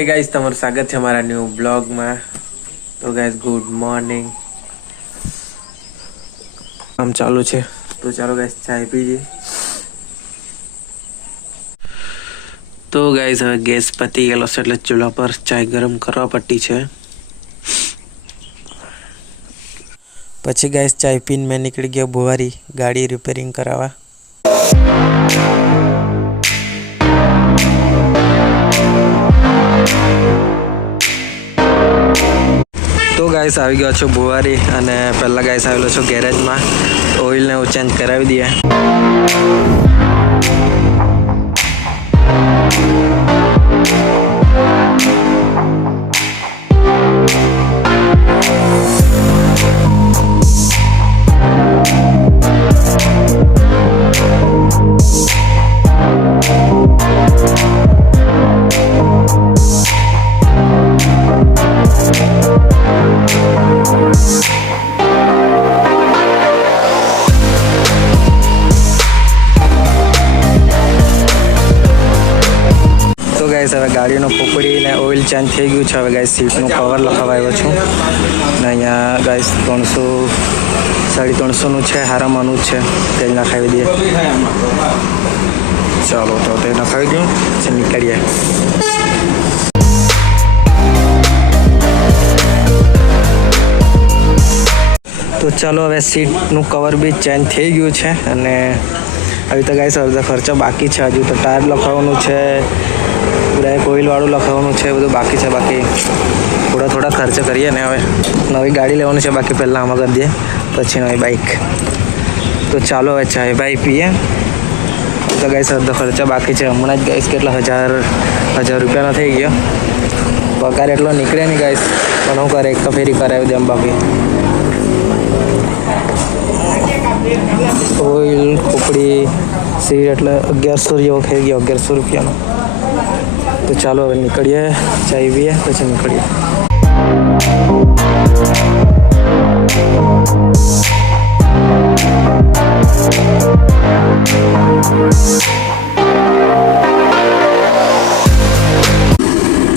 હે ગાઈસ તમારું સ્વાગત છે અમારા ન્યૂ બ્લોગમાં તો ગાઈસ ગુડ મોર્નિંગ આમ ચાલુ છે. તો ચાલો ગાઈસ ચાય પીજે તો ગાઈસ હવે ગેસ પતી ગયેલો છે એટલે ચૂલા પર ચાય ગરમ કરવા પટ્ટી છે. પછી ગાઈસ ચાય પીને મેં નીકળી ગયો ભુવારી ગાડી રિપેરિંગ કરાવવા. ગાઈસ આવી ગયો છું ભુવારી અને પહેલાં ગાઈસ આવેલો છું ગેરેજમાં. ઓઇલને હું ચેન્જ કરાવી દઈએ. ગાઈસ હવે ગાડીનો પોપડીને ઓઇલ ચેન્જ થઈ ગયું છે. હવે ગાઈસ સીટનું કવર લખાવાયો છું. ને અહીંયા ગાઈસ ત્રણસો, સાડી ત્રણસોનું છે, હારામાંનું જ છે. તે નખાવી દઈએ. ચાલો, તો તે નખાવી દઉં પછી નીકળીએ. તો ચાલો, હવે સીટનું કવર બી ચેન્જ થઈ ગયું છે. અને હવે તો ગાઈસ અડધા ખર્ચો બાકી છે. હજુ તો ટાયર લખાવવાનું છે. બ્રેક ઓઇલવાળું લખાવવાનું છે, બધું બાકી છે, બાકી થોડા થોડા ખર્ચ કરીએ ને હવે. નવી ગાડી લેવાની છે, બાકી પહેલાં આમાં કરી દઈએ, પછી નવી બાઇક તો ચાલો હવે ચાય ભાઈ પીએ. તો ગાઈસ અડધો ખર્ચો બાકી છે. હમણાં જ ગાઈસ કેટલા હજાર હજાર રૂપિયાનો થઈ ગયો. પગાર એટલો નીકળે નહીં ગાઈસ પણ હું કરે, એક તો ફેરી કરાવી દે બાકી. ઓઇલ ખોપડી સીટ એટલે અગિયારસો જેવો થઈ ગયો, અગિયારસો રૂપિયાનો. તો ચાલો હવે નીકળીએ ચાય પીએ પછી નીકળીએ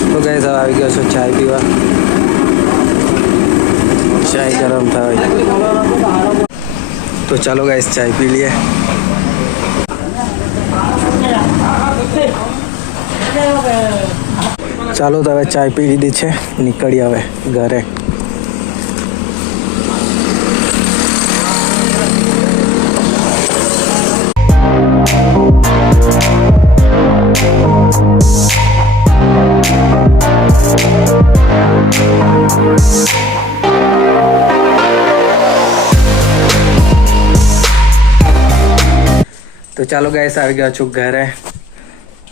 તો ગાઈસ હવે આવી ગયો છું ચાય પીવા ચાય ગરમ થાય તો ચાલો ગાઈસ ચાય પી લઈએ ચાલો તો હવે ચાય પી લીધી છે. નીકળી હવે ઘરે. તો ચાલો ગાઈસ આવી ગયા છું ઘરે.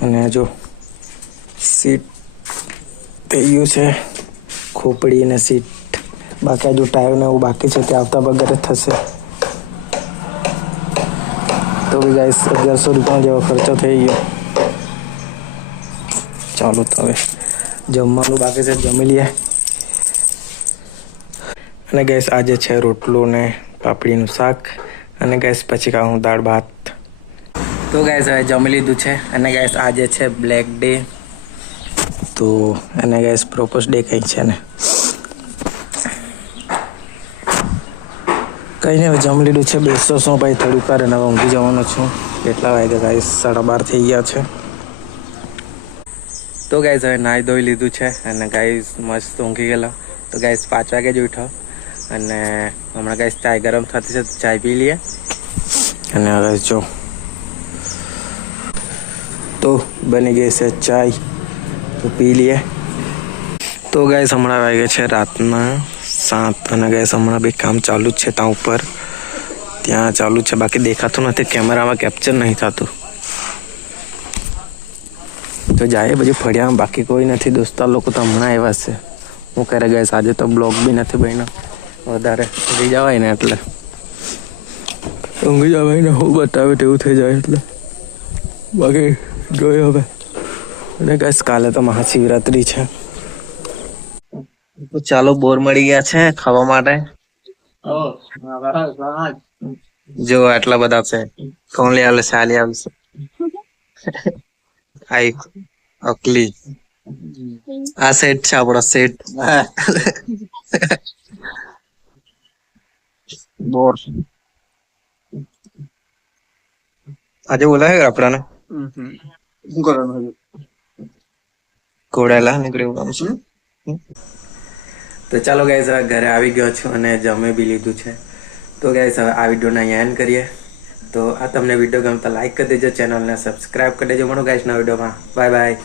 અને જો સીટ થઈ ગયું છે, ખોપડી અને સીટ. બાકી હજુ ટાયર ને એવું બાકી છે તે આવતા વગર થશે. તો બી ગાઈસ અગિયારસો રૂપિયા જેવો ખર્ચો થઈ ગયો. ચાલો તો હવે જમવાનું બાકી છે, જમી લઈએ. અને ગેસ આજે છે રોટલો ને પાપડીનું શાક. અને ગેસ પછી ખાઉં દાળ ભાત. તો ગેસ હવે જમી લીધું છે. અને ગેસ આજે છે બ્લેક ડે તો એને ગાઈસ પ્રોપોઝ ડે કંઈક છે ને. કંઈ નહીં હવે જમી લીધું છે, બેસો શું ભાઈ, થોડુંક વાર અને હવે ઊંઘી જવાનો છું. કેટલા વાગે ગાઈસ સાડા બાર થઈ ગયા છે. તો ગાઈઝ હવે નાહી ધોઈ લીધું છે અને ગાઈસ મસ્ત ઊંઘી ગયેલા. તો ગાઈઝ પાંચ વાગે જ ઉઠો. અને હમણાં ગાઈસ ચાય ગરમ થતી છે, તો ચાય પી લઈએ. અને હવે જો. તો બની ગઈ છે ચાય. તો પી લઈએ. તો ગેસ હમણાં વાગે છે રાતના સાત અને ગેસ હમણાં બી કામ ચાલુ જ છે ત્યાં ઉપર. ત્યાં ચાલુ છે. બાકી દેખાતું નથી. કેમેરામાં કેપ્ચર નહીં થતું. તો જાય પછી ફળિયામાં બાકી કોઈ નથી. દોસ્તાર લોકો તો હમણાં આવ્યા છે. હું કરે ગઈ આજે તો બ્લોગ બી નથી બન્યો. વધારે ઊંઘી જવાય ને એટલે. ઊંઘી જવાય ને હું બતાવે તેવું થઈ જાય એટલે. બાકી જોયું હવે. અને ગાઈસ કાલે તો મહાશિવરાત્રી છે. તો ચાલો બોર મળી ગયા છે ખાવા માટે. જો આટલા બધા છે. કોણ લઈ આવે સાલી આવશે. આઈ અકલી. આ સેટ છે આપણો સેટ બોર. આજે બોલાય આપડાને શું કરવાનું ઘોડાયેલા નીકળ્યું કામ છે તો ચાલો ગાઈસ હવે ઘરે આવી ગયો છું અને જમી બી લીધું છે. તો ગાઈસ હવે આ વિડીયોને અહીંયા એન્ડ કરીએ. તો આ તમને વીડિયો ગમતા લાઈક કરી દેજો ચેનલને સબસ્ક્રાઇબ કરી દેજો. મળો ગાઈસના વિડીયોમાં. Bye bye